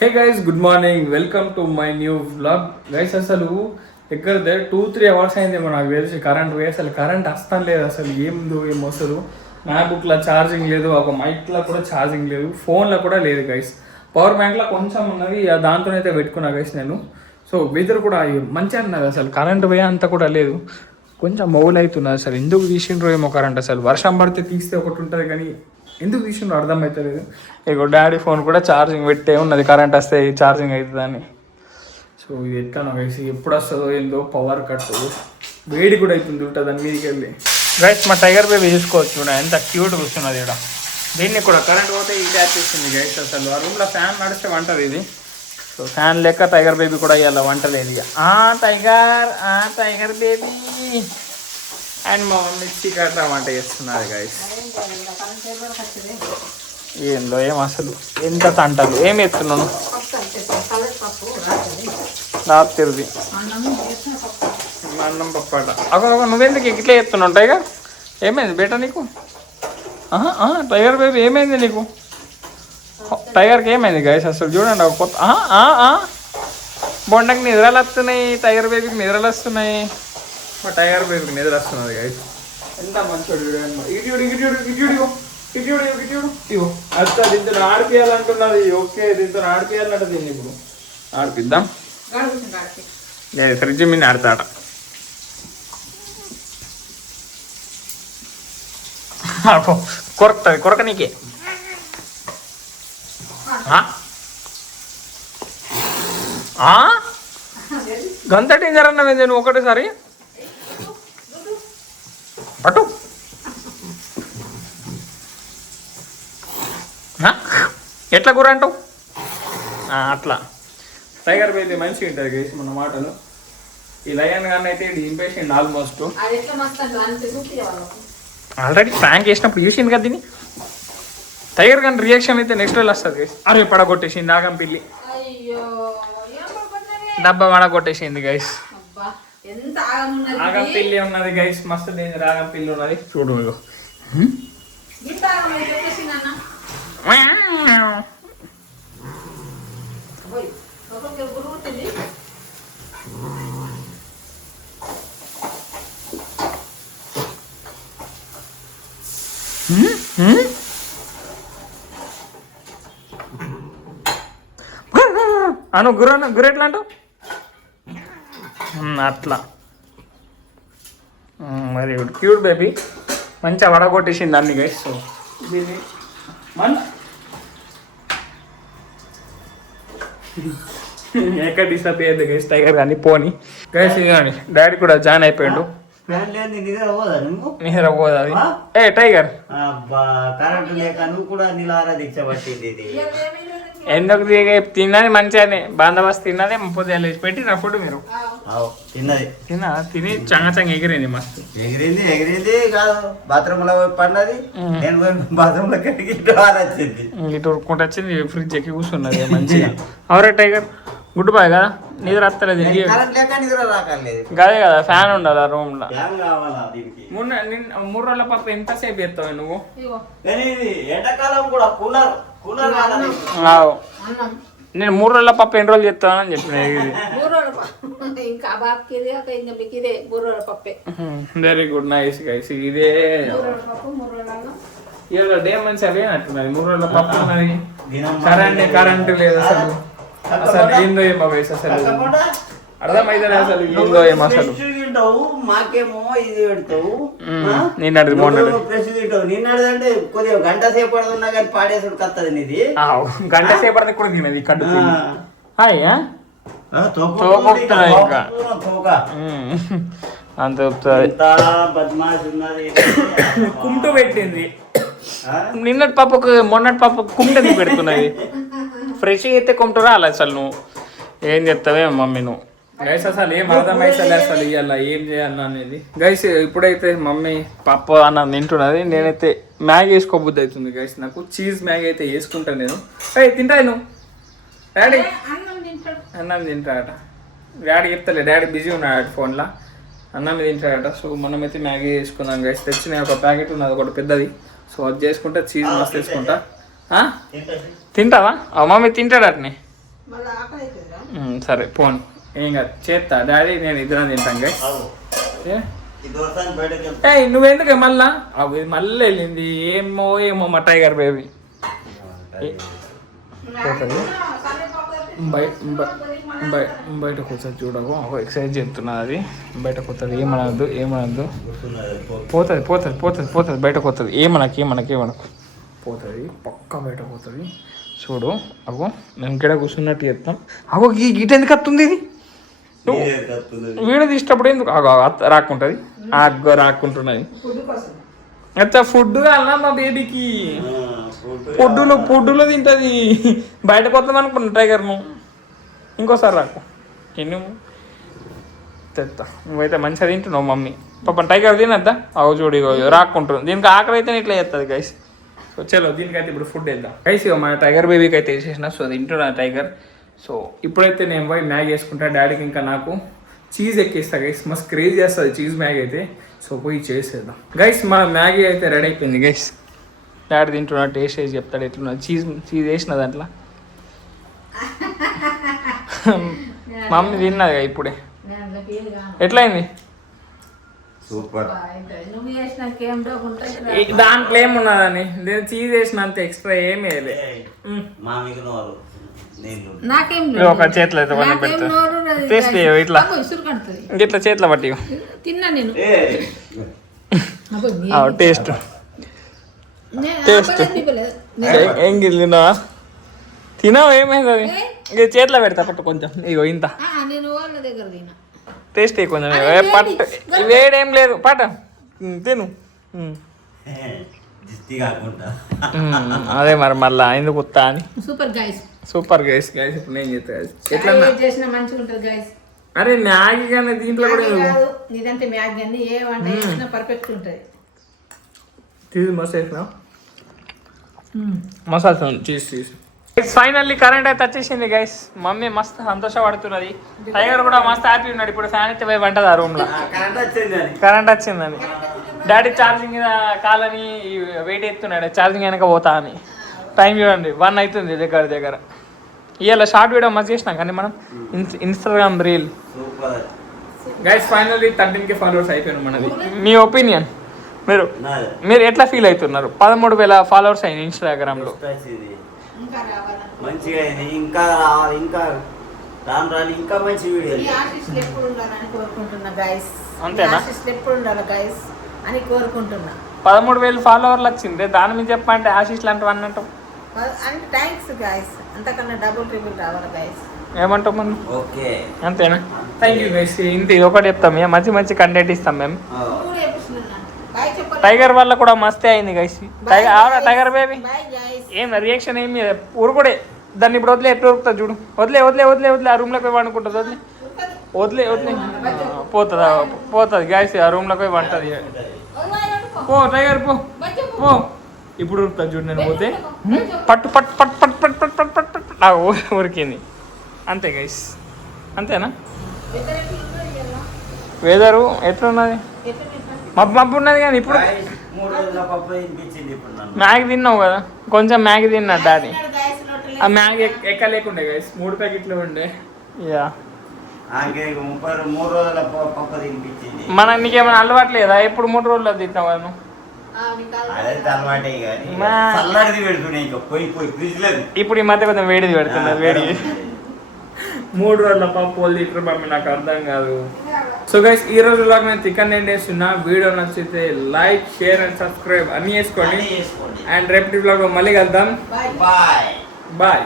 Hey guys, good morning. Welcome to my new vlog. Guys అసలు దగ్గర 2-3 hours అయిందేమో నాకు తెలిసి కరెంట్ పోయి. అసలు కరెంట్ వస్తాం లేదు. అసలు ఏముందో ఏమో అసలు. మ్యాక్బుక్లో ఛార్జింగ్ లేదు, ఒక మైక్లో కూడా ఛార్జింగ్ లేదు, ఫోన్లో కూడా లేదు గైస్. పవర్ బ్యాంక్లో కొంచెం ఉన్నది, దాంతోనైతే పెట్టుకున్నా గైస్ నేను. సో వెదర్ కూడా మంచిగా ఉన్నది. అసలు కరెంట్ పోయే అంత కూడా లేదు, కొంచెం మౌల్ అవుతున్నది. అసలు ఎందుకు తీసిండ్రో ఏమో కరెంట్. అసలు వర్షం పడితే తీస్తే ఒకటి ఉంటుంది కానీ ఎందుకు తీసిండ్రో అర్థమవుతలేదు. ఇగో డాడీ ఫోన్ కూడా ఛార్జింగ్ పెట్టే ఉన్నది, కరెంట్ వస్తే ఛార్జింగ్ అవుతుందని. సో ఇది ఎట్లా వేసి ఎప్పుడు వస్తుందో ఏందో, పవర్ కట్, వేడి కూడా అవుతుంది ఉంటుంది దాని మీదకి వెళ్ళి. గైస్ మా టైగర్ బేబీ చూసుకోవచ్చు, ఎంత క్యూట్ కూర్చున్నది ఇక్కడ. దీన్ని కూడా కరెంట్ పోతే ఈ ట్యాచ్ చేస్తుంది గైస్. అసలు ఆ రూమ్లో ఫ్యాన్ నడిస్తే వంటది ఇది. సో ఫ్యాన్ లెక్క టైగర్ బేబీ కూడా ఇవాళ వంటలేదు ఇక. టైగర్ బేబీ అండ్ మా మమ్మీ చికెన్ వంట చేస్తున్నారు గైస్. ఏందో ఏం అసలు ఎంత తంటలు. ఏం ఎత్తున్నాను రాత్రిది అన్నం పప్పాట. ఒక నువ్వెందుకు ఇట్లా ఎత్తున్నావు టైగర్? ఏమైంది బేటా నీకు? టైగర్ బేబీ ఏమైంది నీకు? టైగర్కి ఏమైంది గైస్? అసలు చూడండి ఒక కొత్త బొండకి నిద్రలు వస్తున్నాయి, టైగర్ బేబీకి నిద్రలు వస్తున్నాయి. మా టైగర్ బేబీకి నిద్ర వస్తున్నది గైస్. ఎంత మంచోడు ఇగో అచ్చా దీంతో ఆడిపియాలంటున్నది. ఓకే దీంతో ఆడిపియాలంట. దీన్ని ఇప్పుడు ఆడిపిద్దాం. ఫ్రిడ్జ్ మీద ఆడతాడ. కొరకుతుంది, కొరక నీకే. గంత డేంజర్ అన్నది నువ్వు ఒకటేసారి పట్టు. ఎట్లా కూర అంటావు? అట్లా టైగర్ బేబీ మంచిగా ఉంటుంది గైస్ మన మాటలు. ఈ లయన్ గారిని అయితే ఇంపేషెంట్ ఆల్మోస్ట్. ఆల్రెడీ ప్రాంక్ చేసినప్పుడు చూసింది కదా దీన్ని. టైగర్ గారి రియాక్షన్ అయితే నెక్స్ట్ లెవెల్ వస్తుంది గైస్. అరే పడగొట్టేసింది ఆగం పిల్లి, డబ్బా పడగొట్టేసింది గైస్. ఆగం పిల్లి ఉన్నది గైస్, మస్తు డేంజర్. ఆగం పిల్లి ఉన్నది చూడు. అను గుర్ర ఎట్లా అంటావు? అట్లా మరి క్యూట్ బేబీ మంచిగా వడగొట్టేసింది అన్ని గైస్. సో దీన్ని ఎక్కడ డిస్టర్బ్ అయ్యేది గైస్ టైగర్ కానీ పోని గైస్. ఇవ్వండి డాడీ కూడా జాయిన్ అయిపోయాడు. నిద్ర పోదు అది. ఏ టైగర్ ఎందుకు తిన్నది మంచిగానే బందోబస్తు తిన్నది. పొద్దున్న లేచి పెట్టి నా ఫుడ్ మీరు తిని చంగ ఎగిరింది, మస్తు ఎగిరింది కాదు. బాత్రూమ్ లో పడినది, నేను బాత్రూమ్ లో ఇటు ఉరుక్కుంటూ వచ్చింది, ఫ్రిడ్జ్ ఎక్కి కూర్చున్నది మంచిగా. అవరే టైగర్ గుడ్ బాయ్ కదా, నిద్ర వస్తలేదు. గదే కదా ఫ్యాన్ ఉండాలి ఆ రూమ్ లో. 3 రోజుల పాప ఎంతసేపు ఎత్తావు నువ్వు? ఎండాకాలం కూడా కూలర్ నేను 3 రోజుల పాప ఎన్ని రోజులు చెప్తానని చెప్పిన. Very good, nice guys. ఇదే ఇవాళ డే మంచిగా లేనట్టున్నది. 3 రోజుల పప్పు ఉన్నది, కరెంట్ లేదు. అసలు ఏందో ఏమో గైస్, అసలు అర్థమైతే అసలు ఏందో ఏమో. అసలు మాకేమో ఇది పెడతావు, నిన్నది నిన్నదంటే కొద్దిగా గంట సేపు ఉన్నా కానీ పాడేసుడు కత్తది నీది. గంట సేపటి కూడా తినది కట్టు. అంత కుంటు పెట్టింది. నిన్నటి పాపకు మొన్నటి పాపకు కుంటది పెడుతున్నది. ఫ్రెష్ అయితే కుంటురా అలా. అసలు నువ్వు ఏం చెప్తావే మమ్మీ నువ్వు గైస్? అసలు ఏం అర్థమైతే అసలు ఇవాళ ఏం చేయాలి అనేది గైస్. ఇప్పుడైతే మమ్మీ పప్పు అన్నం తింటున్నది, నేనైతే మ్యాగీ వేసుకోబుద్ది అవుతుంది గైస్. నాకు చీజ్ మ్యాగీ అయితే వేసుకుంటాను నేను. తింటా నువ్వు? డాడీ అన్నం తింటాడట. డాడీ చెప్తలే, డాడీ బిజీ ఉన్నాడు ఫోన్లో, అన్నం తింటాడట. సో మనమైతే మ్యాగీ వేసుకుందాం గైస్. తెచ్చిన ఒక ప్యాకెట్ ఉన్నది ఒకటి పెద్దది. సో అది చేసుకుంటా, చీజ్ మస్తు వేసుకుంటా. తింటావా? మమ్మీ తింటాడు అట్నే. సరే పోను ఏం కాదు చేస్తా డాడీ నేను ఇద్దరం తింటాం గైస్ ఈ దోస్తాన్ని బయటకు వెళ్తా. ఏయ్ నువ్వెందుకు మళ్ళా అవి మళ్ళీ వెళ్ళింది ఏమో ఏమో మా టైగర్ బేబీ పోతుంది బయట కూర్చొని చూడకు ఒక ఎక్సర్సైజ్ చెప్తున్నది అది బయట పోతుంది ఏమనద్దు పోతుంది బయట పోతుంది ఏమనకు పోతుంది పక్క బయట పోతుంది చూడు అగో నేను ఇక్కడ కూర్చున్నట్టు చెప్తాం అగో ఈ గీట ఎందుకు వస్తుంది ఇది వీడియో తీసేటప్పుడు ఎందుకు అగో రాకుంటుంది అగ్గో రాకుంటున్నది అచ్చా ఫుడ్ కావాలన్నా మా బేబీకి ఫుడ్లో తింటుంది బయటకు వద్దాం అనుకున్నా టైగర్ను ఇంకోసారి రాకు ఎన్ని తెస్తా నువ్వైతే మంచిగా తింటున్నావు మమ్మీ పాపం టైగర్ తినద్దా అవు చూడు ఇగో రాకుంటుంది దీనికి ఆకలి అయితే ఇట్లా చేస్తుంది గైస్ సో చలో దీనికైతే ఇప్పుడు ఫుడ్ వేద్దాం గైస్ ఇక మా టైగర్ బేబీకి అయితే వేసేసిన సో తింటున్నా టైగర్ సో ఇప్పుడైతే నేను పోయి మ్యాగీ వేసుకుంటా డాడీకి ఇంకా నాకు చీజ్ ఎక్కిస్తా గైస్ మస్తు క్రేజ్ చేస్తుంది చీజ్ మ్యాగీ అయితే సో పోయి చేసేద్దాం గైస్ మా మ్యాగీ అయితే రెడీ అయిపోయింది గైస్ డాడీ తింటున్నా టేస్ట్ వేసి చెప్తాడు ఎట్లున్నా చీజ్ వేసిన దాంట్లో మమ్మీ తిన్నదిగా ఇప్పుడే ఎట్లయింది సూపర్. దాంట్లో ఏమున్నదని నేను చీజ్ వేసిన అంత ఎక్స్ట్రా ఏమి వేయలే మామికి నోరు నీళ్ళు. ఒక చేతిలో అయితే మనం పెడతా టేస్ట్ ఇట్లా ఇట్లా చేతిలో పట్టి తిన్నా నేను టేస్ట్ ఏం తిన్నావా తినావు ఏమైంది అది ఇక చేతిలో పెడతా పట్టు కొంచెం ఇగో ఇంత నేను వాళ్ళ దగ్గర తిన్నా టేస్ట్ కొంచెం పట్టు వేడేం లేదు పట్ట తిను దిష్టి కాకుండా. అదే మరి మళ్ళా ఎందుకు వస్తా అని సూపర్ గైస్ ఇప్పుడు నేను చెప్తా ఎట్లా చేసినా మంచిగా ఉంటుంది గైస్ అరే మ్యాగీ కానీ దీంట్లో కూడా ఇదంటే మ్యాగీ అని ఏ వంట చేసినా పర్ఫెక్ట్ ఉంటుంది చీజ్ మస్తు వేసిన మసాలా చీజ్ ఫైనల్లీ కరెంట్ అయితే వచ్చేసింది గైస్ మమ్మీ మస్తు సంతోషపడుతున్నది టైగర్ కూడా మస్తు హ్యాపీ ఉన్నాడు ఇప్పుడు ఫ్యాన్ అయితే పోయి వంటది ఆ రూమ్ లో కరెంట్ వచ్చిందని డాడీ ఛార్జింగ్ కాలని వెయిట్ ఎత్తున్నాడు ఛార్జింగ్ వెనక పోతా అని టైం చూడండి 1 అవుతుంది దగ్గర ఇవాళ షార్ట్ వీడియో మస్తు చేసినాం కానీ మనం Instagram reel guys finally 13K followers అయిపోయాను మనది మీ ఒపీనియన్ మీరు ఎట్లా ఫీల్ అవుతున్నారు 13,000 ఫాలోవర్స్ అయింది ఇన్స్టాగ్రామ్ లో మంచిగా అయింది ఇంకా రావాలి ఇంకా రాను ఇంకా మంచి వీడియో అంతేనా ఎప్పుడు ఉండాలి గైస్ అని కోరుకుంటున్నా 13,000 ఫాలోవర్లు వచ్చింది దాని మీద చెప్పంటే ఆశీస్ లాంటివి అన్నట్టు అంటే థ్యాంక్స్ గైస్ అంతకన్నా డబుల్ ట్రిపుల్ రావాలి గైస్ ఏమంటాం మనం ఓకే అంతేనా థ్యాంక్ యూ గైస్ ఇంత ఇది ఒకటి చెప్తాం మేము మంచి కంటెంట్ ఇస్తాం మేము టైగర్ వల్ల కూడా మస్తే అయింది గైస్ టైగర్ బేబీ ఏం రియాక్షన్ ఏమి ఊరుకుడే దాన్ని ఇప్పుడు వదిలే ఎట్లా ఉరుకుతుంది చూడు వదిలే ఆ రూమ్లోకి పోయి వండుకుంటుంది వదిలే పోతుంది గైస్ ఆ రూమ్లోకి పోయి వంటది పో టైగర్ పో ఇప్పుడు ఉరుకుతుంది చూడు నేను పోతే పట్టు ఉరికింది అంతే గైస్ అంతేనా వెదరు ఎట్లున్నది మబ్బు ఉన్నది కానీ ఇప్పుడు మ్యాగీ తిన్నావు కదా కొంచెం మ్యాగీ తిన్నా డాడీ ఆ మ్యాగీ ఎక్కలేకుండే గైస్ 3 ప్యాకెట్లు ఉండే యా మనకు నీకేమైనా అలవాటు లేదా ఎప్పుడు 3 రోజుల్లో తింటావు కదా ఇప్పుడు ఈ మధ్య కొంచెం వేడిది పెడుతున్నారు వేడి 3 రోజుల పప్పు లీటర్ మమ్మీ నాకు అర్థం కాదు సో గైస్ ఈ రోజు వ్లాగ్ నేను చికెన్ ఎండేస్తున్నా వీడియో నచ్చితే లైక్ షేర్ అండ్ సబ్స్క్రైబ్ అన్ని చేసుకోండి అండ్ రేపటి వ్లాగ్ మళ్ళీ కలుద్దాం బాయ్